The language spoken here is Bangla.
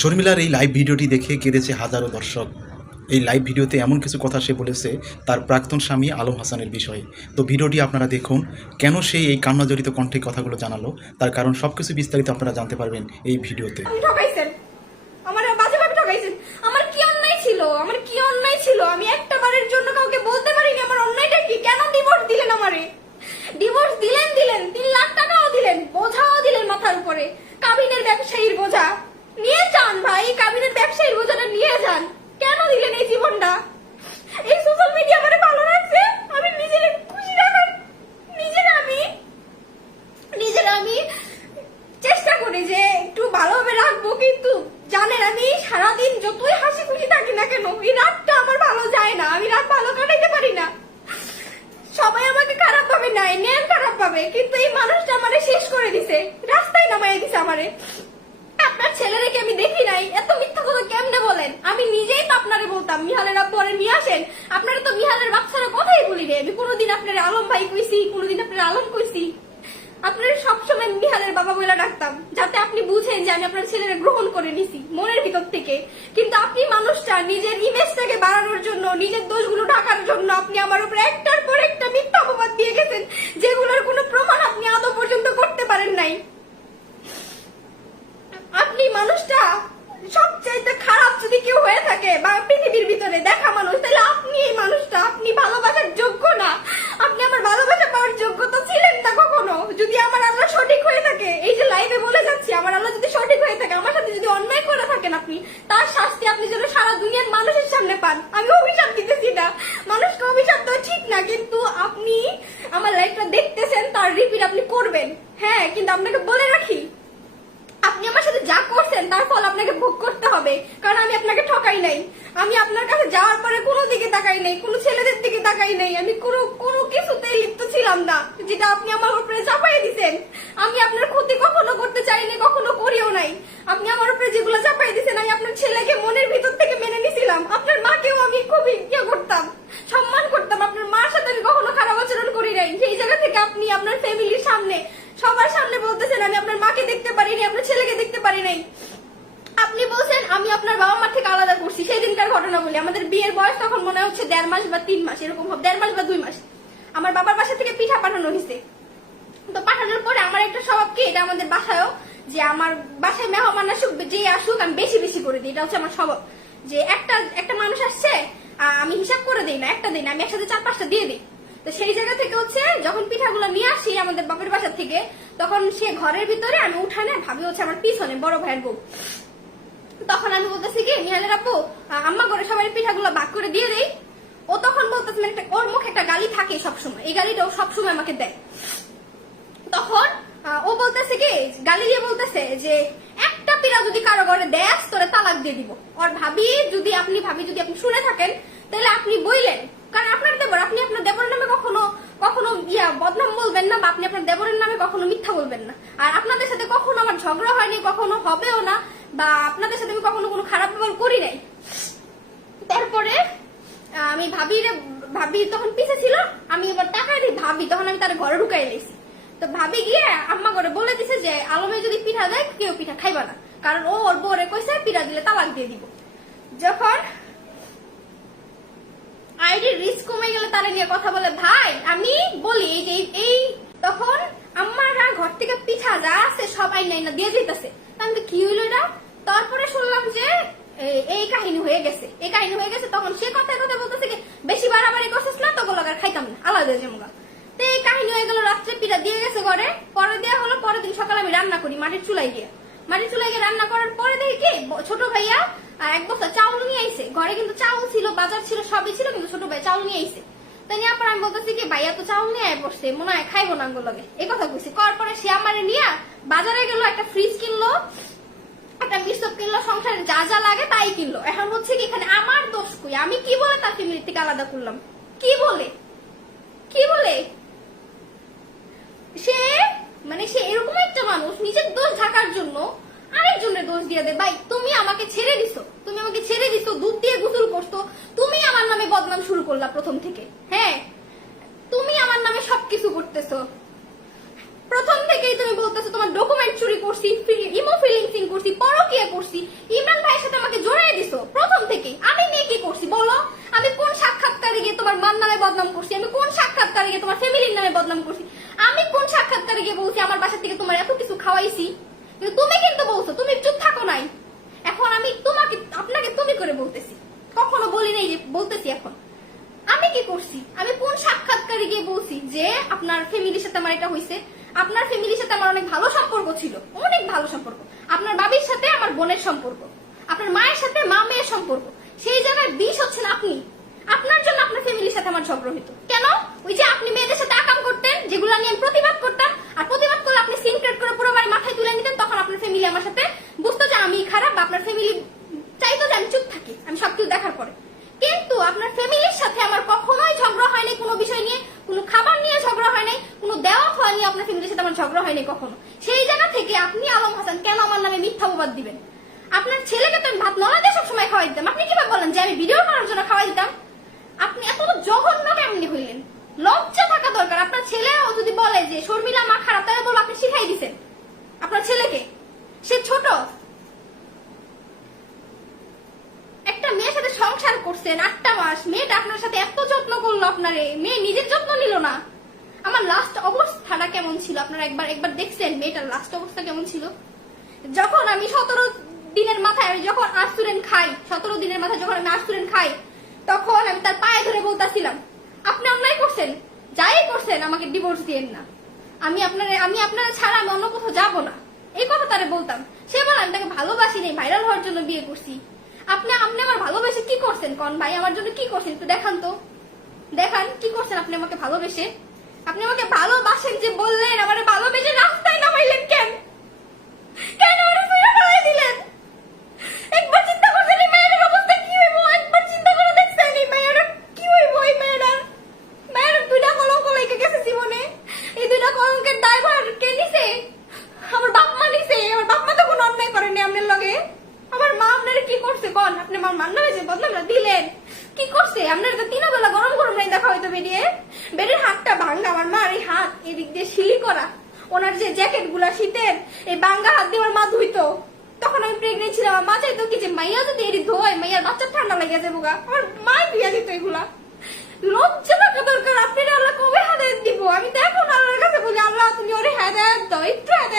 শর্মিলার এই লাইভ ভিডিওটি দেখে কেঁদেছে হাজারো দর্শক। এই লাইভ ভিডিওতে এমন কিছু কথা সে বলেছে, তার প্রাক্তন স্বামী আলম হাসানের বিষয়ে। তো ভিডিওটি আপনারা দেখুন, কেন সে এই কান্নাজড়িত কণ্ঠে কথাগুলো জানালো, তার কারণ সব কিছু বিস্তারিত আপনারা জানতে পারবেন এই ভিডিওতে। দিলেন দিলেন, তিন লাখ টাকাও দিলেন, বোঝাও দিলেন মাথার উপরে। কাবিনের ব্যবসায়ীর বোঝা। নিয়ে যান ভাই কাবিনের ব্যবসায়ীর বোঝাটা নিয়ে যান। কেন দিলেন এই জীবনটা? এই সোশ্যাল মিডিয়া আমারে ভালো লাগছে আমি নিজের খুশি রাখার নিজের আমি নিজের আমি চেষ্টা করি যে একটু ভালোভাবে রাখব, কিন্তু জানেন আমি সারাদিন যতই হাসি খুশি থাকি না কেন, এই রাতটা আমার ভালো যায় না, আমি রাত ভালো কাটাইতে পারি না। সবাই আমাকে খারাপ ভাবে নেয় নেন খারাপ ভাবে, কিন্তু এই মানুষটা আমারে শেষ করে দিছে, রাস্তায় নামাই দিছে আমারে আপনার ছেলেরে কি আমি দেখি নাই এত মিথ্যা কথা কেমনে বলেন আমি নিজেই তো আপনারে বলতাম মিহালের পরে নিয়ে আসেন, আপনারা তো মিহালের বাচ্চারা কথাই বলি রে আমি কোনোদিন আপনার আলম ভাই কইছি, কোনোদিন আপনার আলম কইছি। আপনার সবসময় বিহারের বাবা বলে ডাকতাম, যাতে আপনি বুঝেন যে আমি আপনার ছেলেরা গ্রহণ করে নিছি, মনের ভিতর থেকে। কিন্তু আপনি মানুষটা, নিজের ইমেজটাকে বাড়ানোর জন্য, নিজের দোষগুলো ঢাকার জন্য আপনি আমার উপরে একটার পর একটা মিথ্যা অপবাদ দিয়ে গেছেন, যেগুলোর কোনো প্রমাণ আপনি আদৌ পর্যন্ত করতে পারেন নাই। আপনি মানুষটা সবচাইতে খারাপ যদি কেউ হয়ে থাকে বা পৃথিবীর ভিতরে, দেখা মানুষ তাহলে আপনি এই মানুষটা আপনি ভালোবাসার যোগ্য না আপনি আমার ভালোবাসা পাওয়ার যোগ্য তো ছিলেন না কখনো যদি আমার আল্লাহ সঠিক হয়ে থাকে এই যে লাইভে বলে যাচ্ছি আমার আল্লাহ যদি সঠিক হয়ে থাকে আমার সাথে যদি অন্যায় করে থাকেন আপনি, তার শাস্তি আপনি যেন সারা দুনিয়ার মানুষের সামনে পান। আমি অভিশাপ দিতেছি না। মানুষকে অভিশাপ তো ঠিক না, কিন্তু আপনি আমার লাইফটা দেখতেছেন, তার রিপিট আপনি করবেন। হ্যাঁ কিন্তু আপনাকে বলে রাখি আপনি আমার সাথে যা করছেন, তার ফল আপনাকে ভোগ করতে হবে, কারণ আমি আপনাকে ঠকাই নাই। আমি আপনার কাছে যাওয়ার পরে কোনো দিকে তাকাই নাই, কোনো ছেলেদের দিকে তাকাই নাই। আমি কোনো কোনো কিছুতেই লিপ্ত ছিলাম না, যেটা আপনি আমার উপরে চাপাই দিছেন। আমি আপনার ক্ষতি কখনো করতে চাইনি, কখনো করিও নাই। আপনি আমার উপরে যেগুলো চাপাই দিছেন, আমি আপনার ছেলেকে মনের ভিতর থেকে মেনে নিছিলাম। আপনার মাকেও আমি খুবই ইয়ে করতাম, সম্মান করতাম। আপনার মার সাথে আমি কখনো খারাপ আচরণ করি নাই। সেই জায়গা থেকে আপনি আপনার ফ্যামিলির সামনে সবার সামনে বলতেছেন, আমি আপনার মাকে দেখতে পারিনি, আপনার ছেলেকে দেখতে পারি নাই। আপনি বলছেন, আমি আপনার বাবা মার থেকে আলাদা করছি সেই দিনকার ঘটনা বলি। আমাদের বিয়ের বয়স তখন মনে হচ্ছে দেড় মাস বা তিন মাস, এরকম হবে, দেড় মাস বা দুই মাস। আমার বাবার বাসা থেকে পিঠা পাঠানো হয়েছে। তো পাঠানোর পরে আমার একটা স্বভাব কি, এটা আমাদের বাসায়ও, যে আমার বাসায় মেহমান আসুক, যে আসুক, আমি বেশি বেশি করে দিই, এটা হচ্ছে আমার স্বভাব। যে একটা একটা মানুষ আসছে আমি হিসাব করে দিই না, একটা দিই না, আমি একসাথে চার পাঁচটা দিয়ে দিই। তো সেই জায়গা থেকে হচ্ছে যখন পিঠাগুলো নিয়ে আসি আমাদের বাপের বাসা থেকে, তখন সে ঘরের ভিতরে আমি উঠানে ভাবি হচ্ছে আমার পিছনে বড় ভাইয়ের বউ। তখন আমি বলতেছি কি, মিহালের আপু আম্মা করে সবাই পিঠাগুলো ভাগ করে দিয়ে দেই। ও তখন বলতেছে মানে একটা ওর মুখে একটা গালি থাকে সবসময়। এই গালিটা ও সবসময় আমাকে দেয়। তখন ও বলতেছে কি, গালি দিয়ে বলতেছে যে, একটা পিড়া যদি কারও ঘরে দেয়, তোরে তালাক দিয়ে দিব। ওর ভাবি যদি আপনি, ভাবি যদি আপনি শুনে থাকেন, তাহলে আপনি বইলেন। কারণ আপনার দেবর, আপনি আপনার দেবরের নামে কখনো কখনো ইয়া বদনাম বলবেন না বা আপনি আপনার দেবরের নামে কখনো মিথ্যা বলবেন না। আর আপনাদের সাথে কখনো আমার ঝগড়া হয়নি, কখনো হবেও না, বা আপনাদের সাথে আমি কখনো কোনো খারাপ ব্যবহার করি নাই। তারপরে আমি ভাবি ভাবি তখন পিছে ছিল, আমি এবার টাকা দিই ভাবি, তখন আমি তার ঘরে ঢুকাই লেছি তো ভাবি গিয়ে আম্মা করে বলে দিছে যে, আলমে যদি পিঠা দেয়, কেউ পিঠা খাইবা না। কারণ ও ওর বউরে কইছে, পিঠা দিলে তালাক দিয়ে দিব। যখন আইডি রিস্ক কমে গেলে তারা নিয়ে কথা বলে, ভাই, আমি বলি যে, এই তখন আম্মারা ঘর থেকে পিঠা যা আছে সব আইনা আইনা দিয়ে দিতেছে আমি কি হইল তারপরে শুনলাম যে এই কাহিনী হয়ে গেছে। এই কাহিনী হয়ে গেছে, তখন সে কথায় কথা বলতেছে কি, বেশি বাড়াবাড়ি করছিস না তখন লাগার খাইতাম না, আলাদা যেমন তো এই কাহিনী হয়ে গেল, রাত্রে পিঠা দিয়ে গেছে ঘরে। পরে দেওয়া হলো, পরের দিন সকালে আমি রান্না করি মাটির চুলাই গিয়ে। মাটির চুলাই গিয়ে রান্না করার পরে দেখি কি ছোট ভাইয়া এক বস্তা চাউল নিয়ে আইছে। ঘরে কিন্তু চাউল ছিল, বাজার ছিল, সবই ছিল, কিন্তু ছোট ভাই চাউল নিয়ে আইছে। আয় বসছে, মনে হয় খাইবো না সে আমারে নিয়ে বাজারে গেল, একটা ফ্রিজ কিনলো, একটা মিক্সপ কিনলো, সংসারে যা যা লাগে তাই কিনলো। এখন হচ্ছে কি, এখানে আমার দোষ কই? আমি কি বলে তার ফ্যামিলি থেকে আলাদা করলাম? কি বলে? কি বলে? সে মানে সে এরকম একটা মানুষ, নিজের দোষ ঢাকার জন্য আরেকজনের দোষ দিয়ে দেয়। ভাই, তুমি আমাকে ছেড়ে দিছো, তুমি আমাকে ছেড়ে দিছো, দুধ দিয়ে গোসল করছ, তুমি আমার নামে বদনাম শুরু করলা প্রথম থেকে। সবকিছু করতেছো। প্রথম থেকেই তুমি বলতেছো, তোমার ডকুমেন্ট চুরি করছি ইমো ফিলিংসিং করছি, পরকিয়া করছি। ইমরান ভাইয়ের সাথে আমাকে জড়াই দিছো, প্রথম থেকে আমি নিয়ে কি করছি বলো? আমি কোন সাক্ষাৎকারে গিয়ে তোমার মান নামে বদনাম করছি? আমি কোন সাক্ষাৎকারে গিয়ে তোমার ফ্যামিলির নামে বদনাম করছি? আমি কোন সাক্ষাৎকারে গিয়ে বলছি, আমার বাসা থেকে তোমার এত কিছু খাওয়াইছি? কিন্তু তুমি কিন্তু বলছো, তুমি চুপ থাকো নাই। এখন আমি তোমাকে আপনাকে তুমি করে বলতেছি। কখনো বলি নাই যে বলতেছি এখন। কি করছি? আমি কোন সাক্ষাৎকারে গিয়ে বলছি যে আপনার ফ্যামিলির সাথে আমার এটা হয়েছে আপনার ফ্যামিলির সাথে আমার অনেক ভালো সম্পর্ক ছিল, অনেক ভালো সম্পর্ক। আপনার বাবির সাথে আমার বোনের সম্পর্ক, আপনার মায়ের সাথে মা মেয়ের সম্পর্ক। সেই জায়গায় বিষ হচ্ছেন আপনি। আপনার জন্য আপনার ফ্যামিলির সাথে আমার ঝগড়া হতো কেন? ওই যে আপনি মেয়েদের সাথে আকাম করতেন, যেগুলো নিয়ে আমি প্রতিবাদ করতাম, আর প্রতিবাদ করলে আপনি সিনক্রেট করে পুরো মাথায় তুলে নিতেন, তখন আপনার ফ্যামিলি আমার সাথে বুঝতো যে আমি খারাপ, বা আপনার ফ্যামিলি চাইতো যে আমি চুপ থাকি আমি সবকিছু দেখার পরে কিন্তু আপনার ফ্যামিলির সাথে আমার কখনোই ঝগড়া হয়নি কোনো বিষয় নিয়ে কোনো খাবার নিয়ে ঝগড়া হয় নাই কোনো দেওয়া খাওয়া নিয়ে আপনার ফ্যামিলির সাথে আমার ঝগড়া হয়নি কখনো? সেই জায়গা থেকে আপনি আলম হাসান কেন আমার নামে মিথ্যা অপবাদ দিবেন? আপনার ছেলেকে তো আমি ভাত নলা দিয়ে সবসময় খাওয়াই দিতাম। আপনি কীভাবে বলেন যে আমি ভিডিও করার জন্য খাওয়াই দিতাম? আপনি এত জঘন্য কেমনি হইলেন। লজ্জা থাকা দরকার। আপনার ছেলেও যদি বলে যে, শর্মিলা, মা খারাপ তাহলে বলব আপনি শিখাই দিছেন। আপনার ছেলেকে? সে ছোট। একটা মেয়ের সাথে সংসার করছেন আটটা মাস। মেয়েটা আপনার সাথে এত যত্ন করল আপনারে। মেয়ে নিজের যত্ন নিল না। আমার লাস্ট অবস্থাটা কেমন ছিল? আপনারা একবার একবার দেখছেন মেয়েটার লাস্ট অবস্থা কেমন ছিল? যখন আমি সতেরো দিনের মাথায় আমি যখন আর্টস্টুডেন্ট খাই, সতেরো দিনের মাথায় যখন আমি আর্টস্টুডেন্ট খাই, তখন আমি তার পায়ে ধরে বলতাছিলাম, আপনি অন্যায় করছেন? যাই করছেন, আমাকে ডিভোর্স দিয়েন না। আমি আপনার, আমি আপনারা ছাড়া আমি অন্য কোথাও যাব না। এই কথা তারে বলতাম। সে বলে, আমি তাকে ভালোবাসি নেই ভাইরাল হওয়ার জন্য বিয়ে করছি। আপনি আপনি আমার ভালোবেসে কি করছেন কন ভাই? আমার জন্য কি করছেন একটু দেখান তো। দেখান, কি করছেন আপনি আমাকে ভালোবেসে? আপনি আমাকে ভালোবাসেন যে বললেন, আমার ভালোবেসে রাস্তায় নামাইলেন কেন? কেন দিলেন? একবার চিন্তা অবস্থা একবার চিন্তা করে জীবনে। এই দায়ভার কে নিছে? আমার নিছে। আমার তো কোনো করেনি আপনার লগে। আমার মা আপনার কি করছে আপনি মান্না হয়েছে বদলাম দিলেন। কি করছে? আপনার তো তিন বেলা গরম গরম দেখা হয়তো বেরিয়ে। ভাঙ্গা আমার মার এই হাত, এদিক দিয়ে শিলি করা। ওনার যে জ্যাকেটগুলা শীতের, এই বাঙ্গা হাত দিয়ে আমার মা ধুইতো। তখন আমি প্রেগনেন্ট ছিলাম, আমার মা চাইতো কি যে, মাইয়া যদি এরি ধোয়, মাইয়ার বাচ্চা ঠান্ডা লাগিয়ে যাব গা। আমার মা দিয়া দিত এগুলা। লজ্জা থাকা দরকার আপনি আল্লাহ কবে হাদায়াত দিব? আমি এখন আল্লাহর কাছে বলি, আল্লাহ, তুমি ওরে হাদায়াত দাও, একটু হেদায়ত